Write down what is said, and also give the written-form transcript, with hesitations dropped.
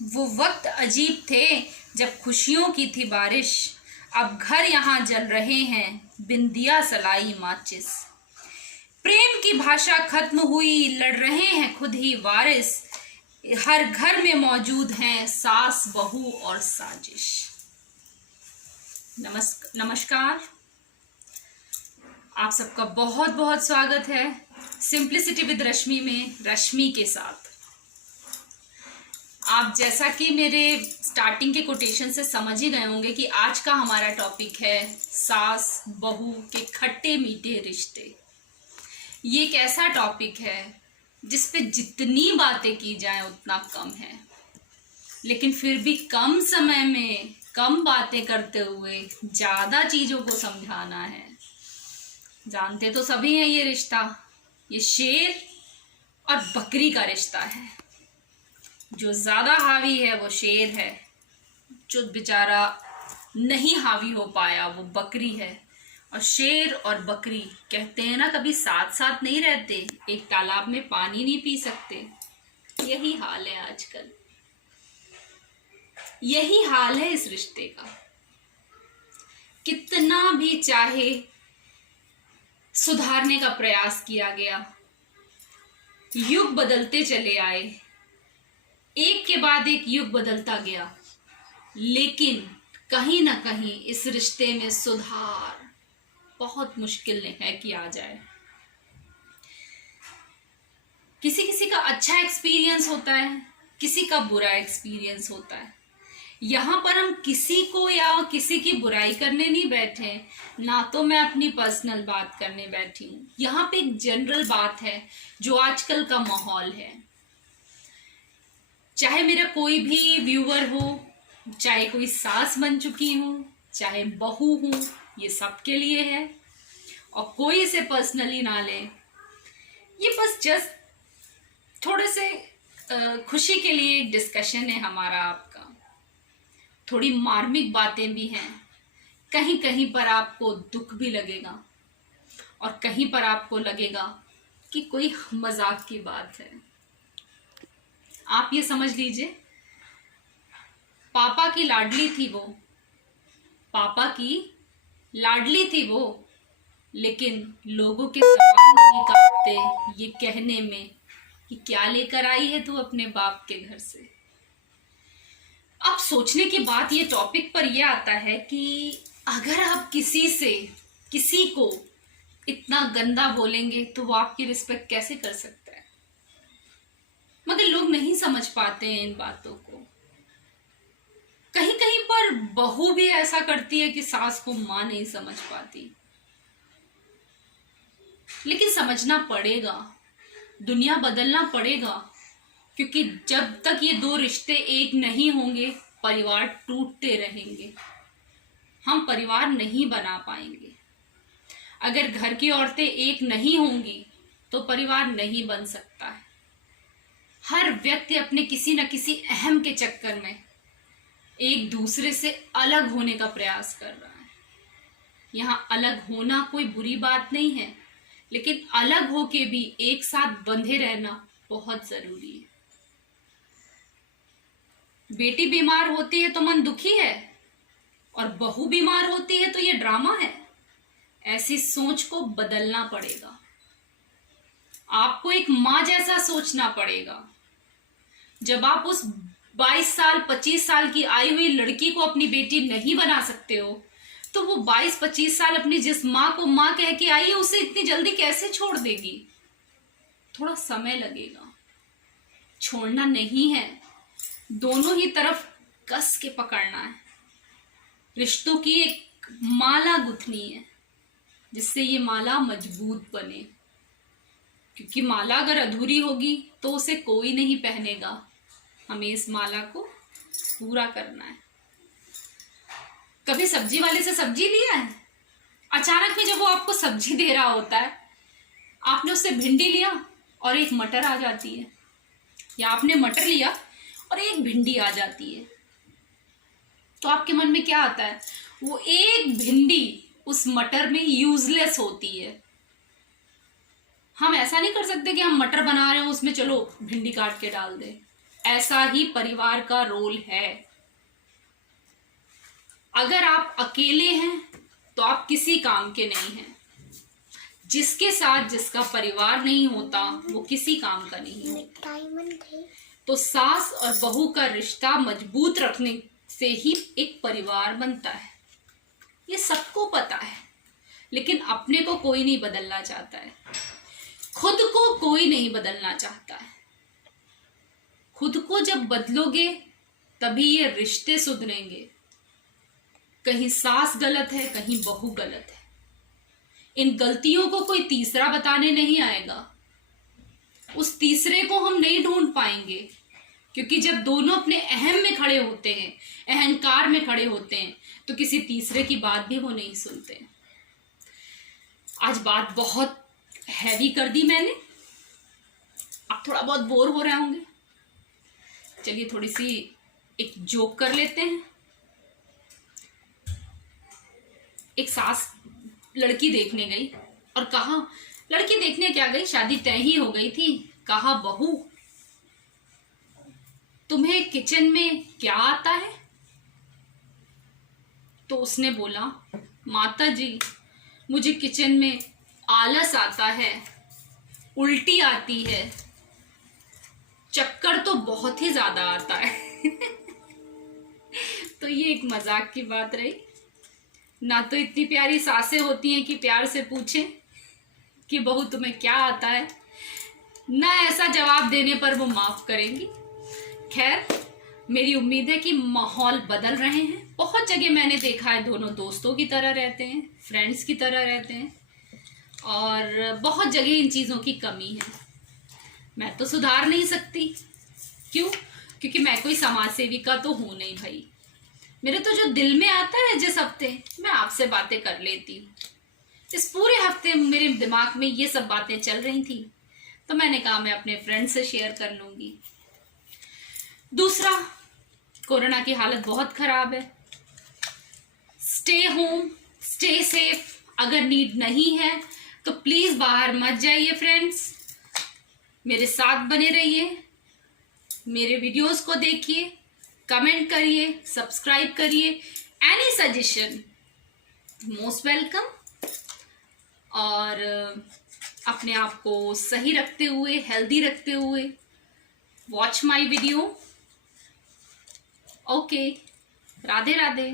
वो वक्त अजीब थे जब खुशियों की थी बारिश। अब घर यहाँ जल रहे हैं बिन दिया सलाई माचिस। प्रेम की भाषा खत्म हुई, लड़ रहे हैं खुद ही वारिस। हर घर में मौजूद हैं सास बहू और साजिश। नमस्कार, आप सबका बहुत बहुत स्वागत है सिंप्लिसिटी विद रश्मि में, रश्मि के साथ। आप जैसा कि मेरे स्टार्टिंग के कोटेशन से समझ ही गए होंगे कि आज का हमारा टॉपिक है सास बहू के खट्टे मीठे रिश्ते। ये एक ऐसा टॉपिक है जिस पे जितनी बातें की जाए उतना कम है, लेकिन फिर भी कम समय में कम बातें करते हुए ज़्यादा चीज़ों को समझाना है। जानते तो सभी हैं ये रिश्ता, ये शेर और बकरी का रिश्ता है। जो ज़्यादा हावी है वो शेर है, जो बेचारा नहीं हावी हो पाया वो बकरी है। और शेर और बकरी कहते हैं ना, कभी साथ साथ नहीं रहते, एक तालाब में पानी नहीं पी सकते। यही हाल है आजकल, यही हाल है इस रिश्ते का। कितना भी चाहे सुधारने का प्रयास किया गया, युग बदलते चले आए, एक के बाद एक युग बदलता गया, लेकिन कहीं ना कहीं इस रिश्ते में सुधार बहुत मुश्किल है कि आ जाए। किसी किसी का अच्छा एक्सपीरियंस होता है, किसी का बुरा एक्सपीरियंस होता है। यहाँ पर हम किसी को या किसी की बुराई करने नहीं बैठे, ना तो मैं अपनी पर्सनल बात करने बैठी हूँ। यहाँ पे एक जनरल बात है जो आजकल का माहौल है। चाहे मेरा कोई भी व्यूअर हो, चाहे कोई सास बन चुकी हूँ, चाहे बहू हूँ, ये सबके लिए है। और कोई इसे पर्सनली ना ले, ये बस जस्ट थोड़े से खुशी के लिए एक डिस्कशन है हमारा आपका। थोड़ी मार्मिक बातें भी हैं, कहीं कहीं पर आपको दुख भी लगेगा और कहीं पर आपको लगेगा कि कोई मजाक की बात है। आप ये समझ लीजिए, पापा की लाडली थी वो, पापा की लाडली थी वो, लेकिन लोगों के जबान नहीं काटते ये कहने में कि क्या लेकर आई है तू अपने बाप के घर से। अब सोचने की बात ये टॉपिक पर यह आता है कि अगर आप किसी को इतना गंदा बोलेंगे तो वो आपकी रिस्पेक्ट कैसे कर सकता है। मगर लोग नहीं समझ पाते हैं इन बातों को। कहीं कहीं पर बहू भी ऐसा करती है कि सास को मां नहीं समझ पाती, लेकिन समझना पड़ेगा, दुनिया बदलना पड़ेगा, क्योंकि जब तक ये दो रिश्ते एक नहीं होंगे परिवार टूटते रहेंगे। हम परिवार नहीं बना पाएंगे। अगर घर की औरतें एक नहीं होंगी तो परिवार नहीं बन सकता है। हर व्यक्ति अपने किसी न किसी अहम के चक्कर में एक दूसरे से अलग होने का प्रयास कर रहा है। यहाँ अलग होना कोई बुरी बात नहीं है, लेकिन अलग होके भी एक साथ बंधे रहना बहुत जरूरी है। बेटी बीमार होती है तो मन दुखी है, और बहू बीमार होती है तो ये ड्रामा है। ऐसी सोच को बदलना पड़ेगा। आपको एक माँ जैसा सोचना पड़ेगा। जब आप उस 22 साल 25 साल की आई हुई लड़की को अपनी बेटी नहीं बना सकते हो, तो वो 22-25 साल अपनी जिस माँ को माँ कह के आई है उसे इतनी जल्दी कैसे छोड़ देगी। थोड़ा समय लगेगा। छोड़ना नहीं है, दोनों ही तरफ कस के पकड़ना है। रिश्तों की एक माला गुथनी है जिससे ये माला मजबूत बने, क्योंकि माला अगर अधूरी होगी तो उसे कोई नहीं पहनेगा। हमें इस माला को पूरा करना है। कभी सब्जी वाले से सब्जी लिया है? अचानक में जब वो आपको सब्जी दे रहा होता है, आपने उससे भिंडी लिया और एक मटर आ जाती है, या आपने मटर लिया और एक भिंडी आ जाती है, तो आपके मन में क्या आता है? वो एक भिंडी उस मटर में यूजलेस होती है। हम ऐसा नहीं कर सकते कि हम मटर बना रहे हो उसमें चलो भिंडी काट के डाल दे। ऐसा ही परिवार का रोल है। अगर आप अकेले हैं तो आप किसी काम के नहीं हैं। जिसके साथ जिसका परिवार नहीं होता वो किसी काम का नहीं होता। तो सास और बहू का रिश्ता मजबूत रखने से ही एक परिवार बनता है, ये सबको पता है। लेकिन अपने को कोई नहीं बदलना चाहता है, खुद को कोई नहीं बदलना चाहता है। खुद को जब बदलोगे तभी ये रिश्ते सुधरेंगे। कहीं सास गलत है, कहीं बहू गलत है, इन गलतियों को कोई तीसरा बताने नहीं आएगा। उस तीसरे को हम नहीं ढूंढ पाएंगे, क्योंकि जब दोनों अपने अहम में खड़े होते हैं, अहंकार में खड़े होते हैं, तो किसी तीसरे की बात भी वो नहीं सुनते। आज बात बहुत हैवी कर दी मैंने, आप थोड़ा बहुत बोर हो रहे होंगे। चलिए थोड़ी सी एक जोक कर लेते हैं। एक सास लड़की देखने गई और कहा, लड़की देखने क्या गई, शादी तय ही हो गई थी। कहा, बहू तुम्हें किचन में क्या आता है? तो उसने बोला, माता जी मुझे किचन में आलस आता है, उल्टी आती है, चक्कर तो बहुत ही ज्यादा आता है। तो ये एक मजाक की बात रही ना। तो इतनी प्यारी सासें होती हैं कि प्यार से पूछें कि बहू तुम्हें क्या आता है, ना ऐसा जवाब देने पर वो माफ करेंगी। खैर, मेरी उम्मीद है कि माहौल बदल रहे हैं। बहुत जगह मैंने देखा है दोनों दोस्तों की तरह रहते हैं, फ्रेंड्स की तरह रहते हैं, और बहुत जगह इन चीज़ों की कमी है। मैं तो सुधार नहीं सकती। क्यों? क्योंकि मैं कोई समाज सेविका तो हूं नहीं भाई। मेरे तो जो दिल में आता है जिस हफ्ते, मैं आपसे बातें कर लेती हूँ। इस पूरे हफ्ते मेरे दिमाग में ये सब बातें चल रही थी, तो मैंने कहा मैं अपने फ्रेंड से शेयर कर लूंगी। दूसरा, कोरोना की हालत बहुत खराब है। Stay home, stay safe. अगर नीड नहीं है तो प्लीज बाहर मत जाइए फ्रेंड्स। मेरे साथ बने रहिए, मेरे वीडियोस को देखिए, कमेंट करिए, सब्सक्राइब करिए। Any suggestion most welcome. और अपने आप को सही रखते हुए, हेल्दी रखते हुए watch my video. Okay, Radhe Radhe.